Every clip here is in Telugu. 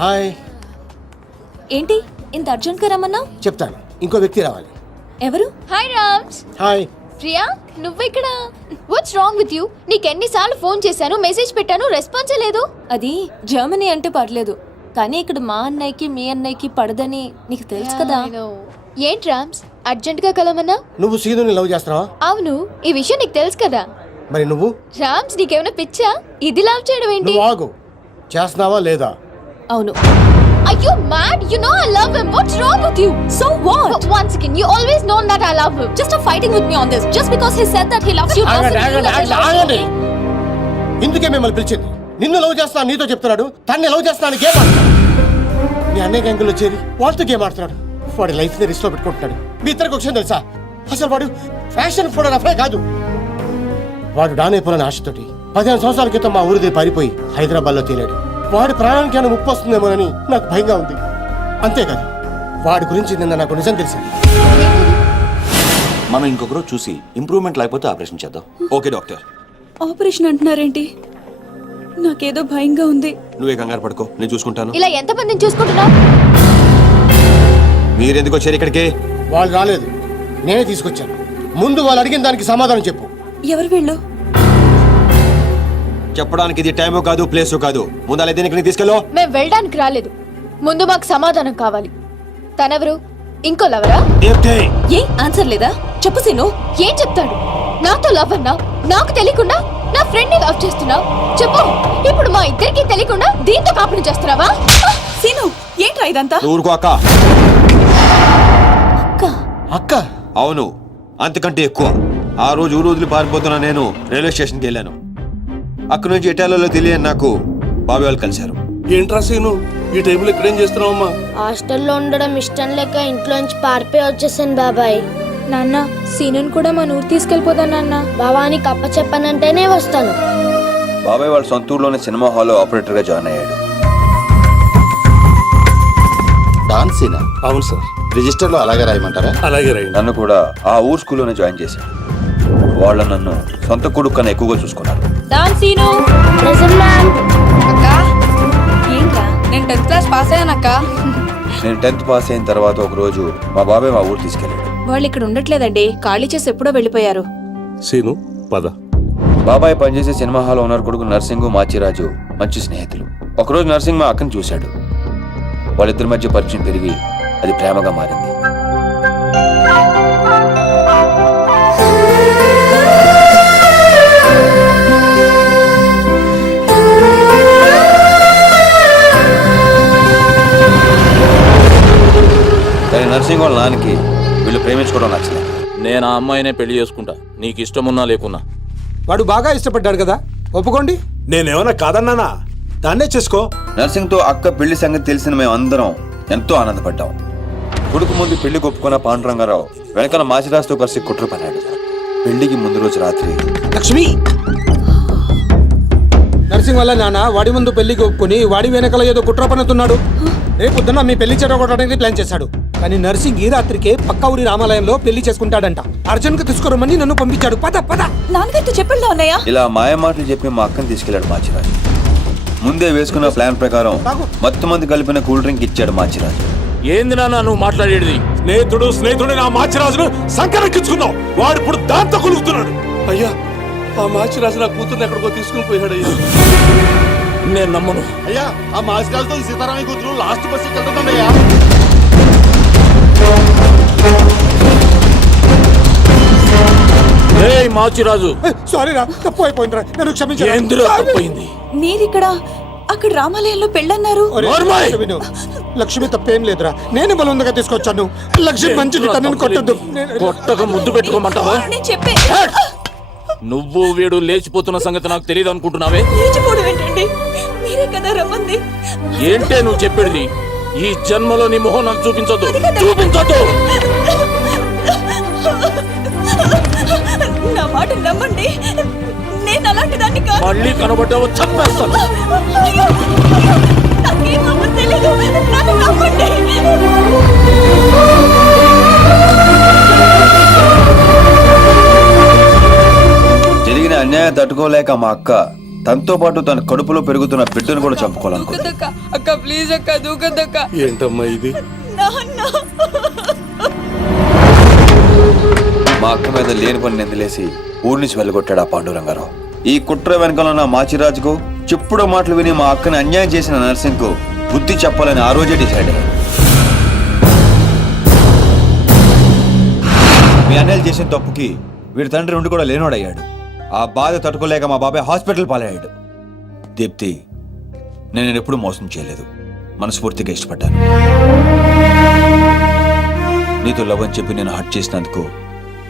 హాయ్. ఏంటి ఇంత అర్జెంట్ గా రమ్మన్నావు? చెప్తాను, ఇంకో వ్యక్తి రావాలి. ఎవరు? హాయ్ రామ్స్. హాయ్. ప్రియా నువ్వెక్కడ? What's wrong with you? నీకెన్నిసార్లు ఫోన్ చేశాను, మెసేజ్ పెట్టాను, రెస్పాన్సే లేదు. అది జర్మనీ అంటే పర్లేదు, కానీ ఇక్కడ మా అన్నయ్యకి మీ అన్నయ్యకి పడదని నీకు తెలుసు కదా. ఏంటి రామ్స్ అర్జెంట్ గా కలవమన్నా? నువ్వు సీనుని లవ్ చేస్తున్నావా? అవును, ఈ విషయం నీకు తెలుసు కదా. మరి నువ్వు? రామ్స్ నీకేమైనా పిచ్చా? ఇది లవ్ చేయడం ఏంటి? నువ్వు ఆగు. చేస్తున్నావా లేదా? అవును. Are you mad? You know I love him. What's wrong with you? So what? Once again, you always known that I love him. Just stop fighting with me on this. Just because he said that he loves you doesn't mean that he loves you. ఇందుకే మిమ్మల్ని పిలిచింది. నిన్ను లవ్ చేస్తాను నీతో చెప్తున్నాడు, తన్ని లవ్ చేస్తాను గేమ్ ఆడుతున్నాడు. మీ అన్నయ్య గ్యాంగుల్లో చేరి వాళ్ళతో గేమ్ ఆడుతున్నాడు. వాడి లైఫ్ ని రిస్క్ లో పెట్టుకుంటున్నాడు. మీ ఇద్దరికి ఒక విషయం తెలుసా? అసలు వాడు ఫ్యాషన్ ఫోటోగ్రాఫరే కాదు. వాడు డానైపోయిన ఆశతోటి 15 సంవత్సరాల క్రితం మా ఊరిదే పారిపోయి హైదరాబాద్ లో తేలాడు. వాడి ప్రాణానికి ఏమైనా ముప్పు వస్తుందేమోనని నాకు భయంగా ఉంది. అంతేకాదు, వాడి గురించి నిన్న నాకు నిజం తెలిసింది. మనం ఇంకొకరు చూసి ఇంప్రూవ్మెంట్ లేకపోతే ఆపరేషన్ చేద్దాం. Okay doctor. ఆపరేషన్ అంటున్నారేంటి? నాకేదో భయంగా ఉంది. నువ్వే కంగారు పడుకో, నేను చూసుకుంటాను. ఇలా ఎంతమందిని చూసుకుంటున్నావు? మీరెందుకు వచ్చారు ఇక్కడికి? వాళ్ళు రాలేదు, నేనే తీసుకొచ్చాను. ముందు వాళ్ళు అడిగిన దానికి సమాధానం చెప్పు. ఎవరు వీళ్ళు? చెప్పడానికి ఇది టైము కాదు, ప్లేసు కాదు. ముందు అలా దీనికి తీసుకెళ్ళో. మేము వెళ్ళడానికి రాలేదు, ముందు మాకు సమాధానం కావాలి. తనెవరు? ఇంకో లవరా? ఏ ఆన్సర్ లేదా? చెప్పు సీను. ఏం చెప్తాడు? నాతో లవ్ అన్నా, నాకు తెలియకుండా నా ఫ్రెండ్ ని లవ్ చేస్తున్నావు. చెప్పు, ఇప్పుడు మా ఇద్దరికి తెలియకుండా దీంతో కాపురం చేస్తున్నావా? సీను, ఏంట్రా ఇదంతా? ఊరుకో అక్క. అక్క? అక్క? అవును, అంతకంటే ఎక్కువ. ఆ రోజు ఊరు వదిలి పారిపోతున్నా నేను రైల్వే స్టేషన్కి వెళ్ళాను. అక్కడి నుంచి ఎటాలలో తెలియని నాకు బాబాయ్ వాళ్ళు కలిశారు. ఏంట్రా సీను, ఈ టైంలో ఇక్కడేం చేస్తున్నావమ్మా? హాస్టల్లో ఉండడం ఇష్టం లేక ఇంట్లోంచి పారిపోయి వచ్చేసాను బాబాయ్. నాన్న, సీనుని కూడా మన ఊరు తీసుకెళ్ళిపోదా నాన్న? బావానికి అప్ప చెప్పనంటేనే వస్తాను. బాబాయ్ వాళ్ళ సొంత ఊర్లోనే సినిమా హాల్లో ఆపరేటర్ గా జాయిన్ అయ్యాడు. డాన్సీనా? అవును సార్. రిజిస్టర్ లో అలాగే రాయమంటారా? అలాగే రైట్. నన్ను కూడా ఆ ఊరు స్కూల్లోనే జాయిన్ చేశాడు. వాళ్ళ నన్ను సొంత కొడుకు కన్నా ఎక్కువగా చూసుకున్నారు. సీను. Present ma'am. ఏంట్రా? నేను 10th క్లాస్ పాస్ అయ్యానక్క. నేను 10th పాస్ అయిన తర్వాత ఒక రోజు మా బాబాయ్ మా ఊరు తీసుకెళ్ళాడు. వాళ్ళు ఇక్కడ ఉండట్లేదండి, ఖాళీ చేసి ఎప్పుడో వెళ్ళిపోయారు. సీను పద. బాబాయ్ పనిచేసే సినిమా హాల్ ఓనర్ కొడుకు నర్సింగ్ మాచిరాజు మంచి స్నేహితులు. ఒకరోజు నర్సింగ్ మా అక్కను చూశాడు. వాళ్ళిద్దరి మధ్య పరిచయం పెరిగి అది ప్రేమగా మారింది. కానీ నర్సింగ్ వాళ్ళ నాన్నకి వీళ్ళు ప్రేమించుకోవడం నచ్చలేదు. నేను ఆ అమ్మాయినే పెళ్లి చేసుకుంటా, నీకు ఇష్టమున్నా లేకున్నా. వాడు బాగా ఇష్టపడ్డాడు కదా, ఒప్పుకోండి. నేనేమన్నా కాదన్నానా? దాన్నే చేసుకో. నర్సింగ్ తో అక్క పెళ్లి సంగతి తెలిసిన మేము అందరం ఎంతో ఆనందపడ్డాం. కొడుకు ముందు పెళ్లి ఒప్పుకున్న పాండురంగారావు వెనకాల మాచిరాజుతో కలిసి కుట్ర పన్నాడు. పెళ్లికి ముందు రోజు రాత్రి లక్ష్మి, నర్సింగ్ వల్ల నాన్న వాడి ముందు పెళ్లికి ఒప్పుకొని వాడి వెనకాల ఏదో కుట్ర పన్నుతున్నాడు. రేపొద్దున మీ పెళ్లి చెడగొట్టడానికి ప్లాన్ చేశాడు. కానీ నర్సింగ్ ఈ రాత్రికే పక్క ఊరి రామాలయంలో పెళ్లి చేసుకుంటాడంట. అర్జున్ కు తీసుకురమ్మని నన్ను పంపించాడు. పద పద. నాన్నగారితో చెప్పండి అన్నయ్య. ఇలా మాయ మాటలు చెప్పి మా అక్కని తీసుకెళ్లాడు మాచిరాజు. ముందే వేసుకున్న ప్లాన్ ప్రకారం మొత్తం మంది కలిపిన కూల్ డ్రింక్ ఇచ్చాడు మాచిరాజు. ఏంది నాన్న నువ్వు మాట్లాడేది? స్నేహితుడు నా మాచిరాజును సంకరెక్కించుకున్నావు. వాడు ఇప్పుడు దాంతో కొలుగుతున్నాడు. అయ్యా, ఆ మాచిరాజు నా కూతుర్ని ఎక్కడికో తీసుకుని పోయాడు. అయ్యా నేను నమ్మను. అయ్యా, ఆ మాసిరాజుతో సీతారామయ్య కూతురు లాస్ట్ బస్సు వెళ్తుందయ్యా. మాచిరాజు, సారీ రా, తప్పు అయిపోయిందిరా, నన్ను క్షమించు. ఎందులో తప్పైంది? మీరిక్కడ అక్కడ రామాలయంలో పెళ్ళన్నారు. లక్ష్మి తప్పేం లేదురా, నేను బలంగా తీసుకొచ్చాను. లక్ష్మి మంచిది, తనని కొట్టద్దు. కొట్టక ముద్దు పెట్టుకోమంటావా? చెప్పే నువ్వు వీడు లేచిపోతున్న సంగతి నాకు తెలియదు అనుకుంటున్నావే? లేచిపోవడం ఏంటండి? మీరే కదా రమ్మంది. ఏంటే నువ్వు చెప్పేది? ఈ జన్మలో నీ మొహం నాకు చూపించొద్దు, చూపించొద్దు. నా మాట నమ్మండి, నేను అలాంటి దాన్ని కాదు. మళ్ళీ కనబడ్డావో చంపేస్తాను. నాకేం అవ్వదు తెలీదు, నన్ను నమ్మండి. జరిగిన అన్యాయం తట్టుకోలేక మా అక్క తనతో పాటు తన కడుపులో పెరుగుతున్న బిడ్డను కూడా చంపుకోవాలనుకుంది. అక్క ప్లీజ్ అక్క దూకద్దక్క. ఏంటమ్మా ఇది? మా అక్క మీద లేని పని నిందలేసి ఊరి నుంచి వెళ్ళగొట్టాడు ఆ పాండురంగారావు. ఈ కుట్ర వెనకాల ఉన్న మాచిరాజుకు చెప్పుడు మాటలు విని మా అక్కని అన్యాయం చేసిన నర్సింగ్కు బుద్ధి చెప్పాలని ఆ రోజే డిసైడ్ అయ్యాడు. మీ అన్నయ్యలు చేసిన తప్పుకి వీడి తండ్రి ఉండి కూడా లేనోడయ్యాడు. ఆ బాధ తట్టుకోలేక మా బాబాయ్ హాస్పిటల్ పాలయ్యాడు. దీప్తి, నేను ఎప్పుడూ మోసం చేయలేదు, మనస్ఫూర్తిగా ఇష్టపడ్డాను. నీతో లవ్ అని చెప్పి నేను హర్ట్ చేసినందుకు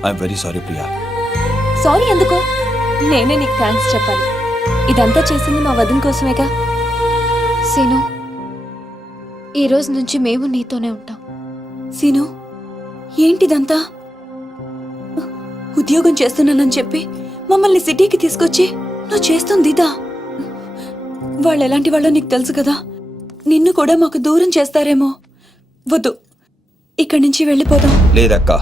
I'm very sorry Priya. Sorry ఎందుకు? నేనే నీకు థ్యాంక్స్ చెప్పాలి. ఇదంతా చేసింది మా వదిన కోసమేగా. సీను, ఈ రోజు నుంచి మేము నీతోనే ఉంటాం. సీను, ఏంటిదంతా? ఉద్యోగం చేస్తున్నానని చెప్పి మమ్మల్ని సిటీకి తీసుకొచ్చి నువ్వు చేస్తుంది ఇదా? వాళ్ళు ఎలాంటి వాళ్ళో నీకు తెలుసు కదా. నిన్ను కూడా మాకు దూరం చేస్తారేమో. వద్దు, ఇక్కడి నుంచి వెళ్ళిపోదాం. లేదక్క,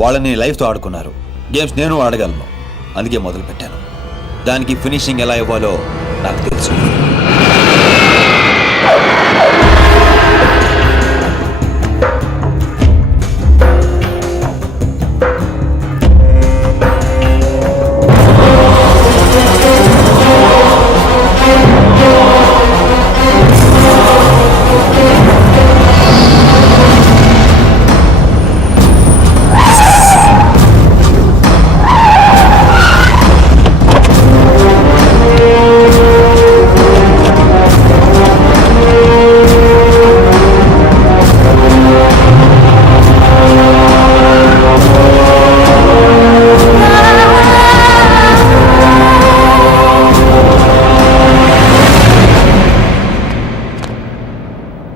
వాళ్ళని లైఫ్తో ఆడుకున్నారు. గేమ్స్ నేను ఆడగలను, అందుకే మొదలు పెట్టాను. దానికి ఫినిషింగ్ ఎలా ఇవ్వాలో నాకు తెలుసు.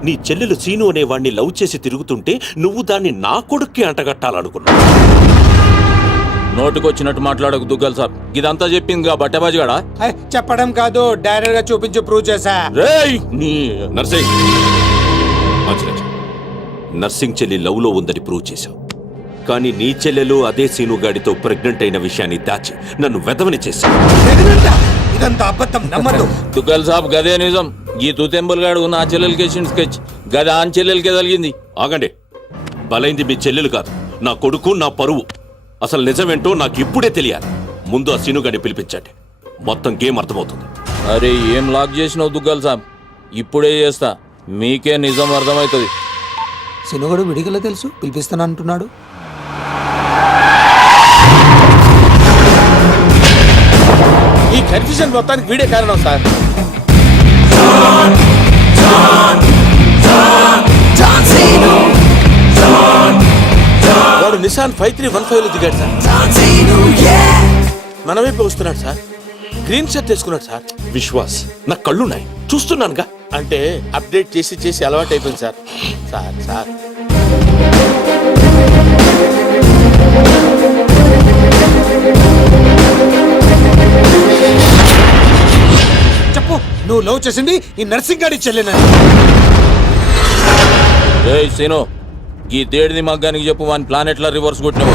నీ చెల్లెలు సీను అనే వాడిని లవ్ చేసి తిరుగుతుంటే నువ్వు దాన్ని నా కొడుక్కి అంటగట్టాలనుకున్నా. నోటుకొచ్చినట్టు మాట్లాడకు దుగ్గల్ సాబ్. ఇదంతా చెప్పింది బట్టబాజిగాడా? చెప్పడం కాదు, డైరెక్ట్ గా చూపించి ప్రూవ్ చేశా. రేయ్ నీ నర్సింగ్, నర్సింగ్ చెల్లి లవ్ లో ఉందని ప్రూవ్ చేశావు. కానీ నీ చెల్లెలు అదే సీను గాడితో ప్రెగ్నెంట్ అయిన విషయాన్ని దాచి నన్ను వెదవని చేశావు. ఇదంతా అబద్ధం, నమ్మదు. దుగ్గల్ సాబ్ గదే నిజం. ఈ తూతెంబుల్ గాడు నా చెల్లెలకి వేసిన స్కెచ్ గది ఆ చెల్లెలకే కలిగింది. ఆగండి, బలైంది మీ చెల్లెలు కాదు, నా కొడుకు, నా పరువు. అసలు నిజమేంటో నాకు ఇప్పుడే తెలియాలి. ముందు ఆ సీనుగాడిని పిలిపించండి, మొత్తం గేమ్ అర్థమవుతుంది. అరే ఏం లాక్ చేసినావు దుగ్గల్ సాబ్? ఇప్పుడే చేస్తా, మీకే నిజం అర్థమవుతుంది. సినుగడు విడిగల తెలుసు, పిలిపిస్తాను అంటున్నాడు. ఈ కన్ఫ్యూజన్ మొత్తానికి వీడే కారణం సార్. వాడు నిసాన్ 5315 లో దిగాడు సార్. మన వైపు వస్తున్నాడు సార్. గ్రీన్ షర్ట్ వేసుకున్నాడు సార్. విశ్వాస్, నా కళ్ళున్నాయి, చూస్తున్నానుగా. అంటే అప్డేట్ చేసి చేసి అలవాటు అయిపోయింది సార్. సార్ సార్ చెప్పు, నువ్వు లవ్ చేసింది ఈ నర్సింగ్ గాడి చెల్లెనని. ఏయ్ సీను, ఈ తేడిది మగ్గానికి చెప్పు, వాని ప్లానెట్లా రివర్స్ కొట్టినావు.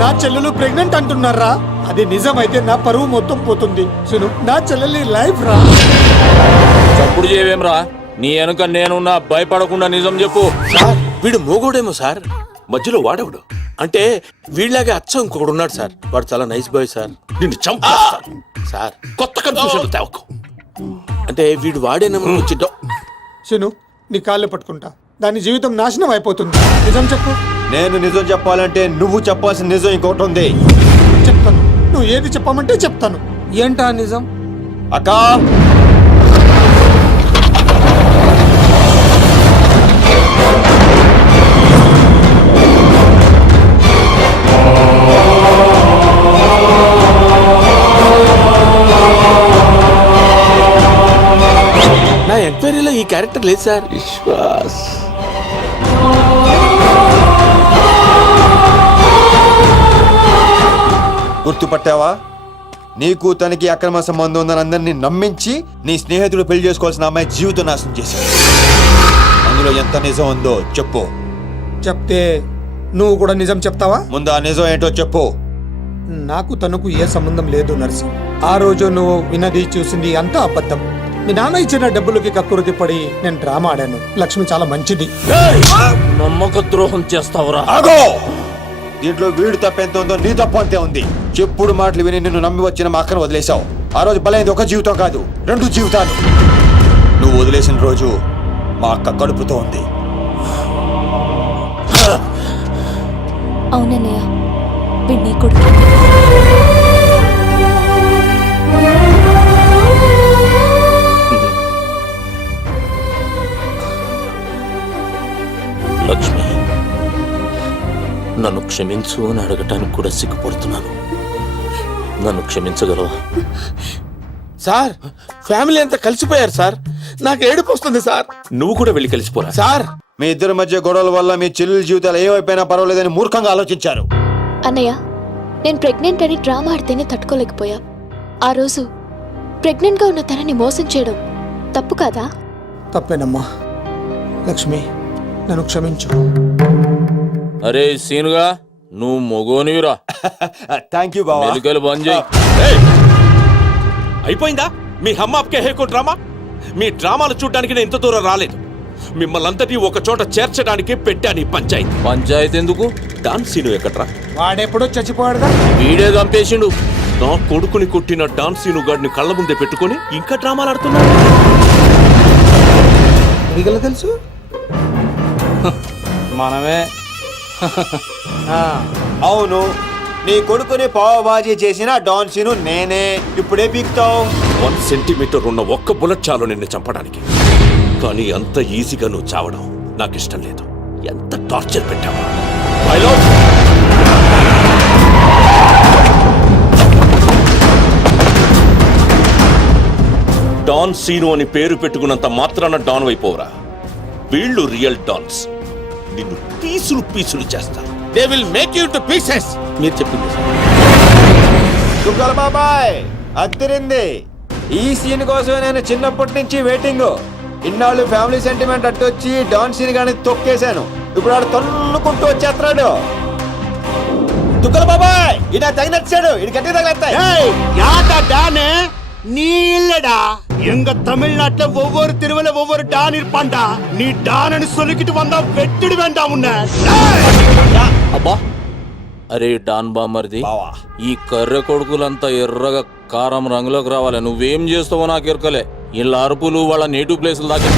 నా చెల్లెలు ప్రెగ్నెంట్ అంటున్నారా? అది నిజమైతే నా పరువు మొత్తం పోతుంది. సును, నా చెల్లెలి లైఫ్ రా. చప్పుడు చేయవేమ్రా? నీ వెనుక నేనున్నా, భయపడకుండా నిజం చెప్పు. సార్ వీడు మోగోడేమో సార్, మధ్యలో వాడేవాడు. అంటే వీళ్ళలాగే అచ్చం ఇంకొకడు ఉన్నాడు సార్. వాడు చాలా నైస్ బాయ్ సార్. నిన్ను చంపేస్తాను సార్. కొత్త కన్ఫ్యూజన్ తేవకు. అంటే వీడు వాడేనేమో వచ్చి సును, నీ కాళ్ళు పట్టుకుంటా, దాని జీవితం నాశనం అయిపోతుంది. నిజం చెప్పు. నేను నిజం చెప్పాలంటే నువ్వు చెప్పాల్సిన నిజం ఇంకోటి ఉంది. చెప్తాను, నువ్వు ఏది చెప్పమంటే చెప్తాను. ఏంటా నిజం? అక్కా, నా ఎంక్వైరీలో ఈ క్యారెక్టర్ లేదు సార్. విశ్వాస్, గుర్తుపట్టావా? నీకు తనకి అక్రమ సంబంధం ఉందని అందరినీ నమ్మించి నీ స్నేహితుడు పెళ్లి చేసుకోవాల్సిన అమ్మాయి జీవితం నాశనం చేశాడు. అందులో ఎంత నిజం ఉందో చెప్పు. చెప్తే నువ్వు కూడా నిజం చెప్తావా? ముందు ఆ నిజం ఏంటో చెప్పు. నాకు తనకు ఏ సంబంధం లేదు నర్సింగ్. ఆ రోజు నువ్వు విన్నది చూసింది అంతా అబద్ధం. మీ నాన్న ఇచ్చిన డబ్బులకి కక్కురుతి పడి నేను డ్రామా ఆడాను. లక్ష్మి చాలా మంచిది. నమ్మక ద్రోహం చేస్తావురా. ఆగో! దీంట్లో వీడు తప్పెంత ఉందో నీ తప్పు అంతే ఉంది. చెప్పుడు మాటలు విని నిన్ను నమ్మి వచ్చిన మా అక్కను వదిలేశావు. ఆ రోజు బలైంది ఒక జీవితం కాదు, 2 జీవితాలు. నువ్వు వదిలేసిన రోజు మా అక్క కడుపుతో ఉంది. అవునన్నయ్య, వీడిని కొడుకు. లక్ష్మి, నన్ను క్షమించు అని అడగటానికి కూడా సిగ్గుపడుతున్నాను. నన్ను క్షమించగలవా? సార్, ఫ్యామిలీ అంతా కలిసిపోయారు సార్. నాకు ఏడుపు వస్తుంది సార్. నువ్వు కూడా వెళ్ళి కలిసిపోరా సార్. మీ ఇద్దరి మధ్య గొడవల వల్ల మీ చెల్లెల జీవితాలు ఏమైపోయినా పర్వాలేదని మూర్ఖంగా ఆలోచించారు. అన్నయ్య, నేను ప్రెగ్నెంట్ అని డ్రామా ఆడితేనే తట్టుకోలేకపోయా. ఆ రోజు ప్రెగ్నెంట్ గా ఉన్న తనని మోసం చేయడం తప్పు కాదా? తప్పేనమ్మా. లక్ష్మి, నన్ను క్షమించు. అరే సీనుగా, నువ్వు మొగోనివిరా. థ్యాంక్ యూ బావా. మెలికలు బంద్ చేయి. అయిపోయిందా మీ హమ్మాప్కే హేకో డ్రామా? మీ డ్రామాలు చూడడానికి నేను ఇంత దూరం రాలేదు. మిమ్మల్ని అంతటి ఒక చోట చేర్చడానికి పెట్టాను ఈ పంచాయతీ. పంచాయతీ ఎందుకు? డాన్ సీను ఎక్కడ్రా? వాడెప్పుడో చచ్చిపోయాడుగా. వీడే చంపేసిండు. నా కొడుకుని కొట్టిన డాన్ సీను గాడిని కళ్ళ ముందే పెట్టుకొని ఇంకా డ్రామాలు ఆడుతున్నాడు. నీకెలా తెలుసు? మనమే. అవును, నీ కొడుకుని పావబాజీ చేసిన డాన్ సీను నేనే. ఇప్పుడే పీకుతావు. 1 సెంటీమీటర్ ఉన్న ఒక్క బుల్లెట్ చాలు నిన్ను చంపడానికి. కానీ అంత ఈజీగా నువ్వు చావడం నాకు ఇష్టం లేదు. ఎంత టార్చర్ పెట్టావు. డాన్ సీను అని పేరు పెట్టుకున్నంత మాత్రాన డాన్ అయిపోవరా. వీళ్ళు రియల్ డాన్స్. నిన్ను పీసులు పీసులు చేస్తారు. They will make you to pieces. మీరు చెప్పింది దుగ్గల బాబాయ్ అద్దరింది. ఈ సీన్ కోసమే నేను చిన్నప్పటి నుంచి వెయిటింగ్. ఇన్నాళ్ళు ఫ్యామిలీ సెంటిమెంట్ అట్టొచ్చి డాన్ సీన్ గాని తొక్కేశాను. ఇప్పుడు ఆడు తన్నుకుంటూ వచ్చేస్తున్నాడు. దుగ్గల బాబాయ్ ఇడా తగినచ్చాడు. ఇది గట్టి తగిలేస్తాయి. டானே நீ இல்லடா, எங்க தமிழ்நாட்டுல ஒவ்வொரு தெருவுல ஒவ்வொரு டான் இருப்பான்டா. நீ டான்னு சொல்லிக்கிட்டு வந்தா வெட்டிடு வேண்டாம் உன்னை. అబ్బా, అరే డాన్ బామర్ది, బావా. ఈ కర్రె కొడుకులంతా ఎర్రగా కారం రంగులోకి రావాలి. నువ్వేం చేస్తావో నాకు ఎరకలే. ఇలా అరుపులు వాళ్ళ నేటివ్ ప్లేసులు దాకా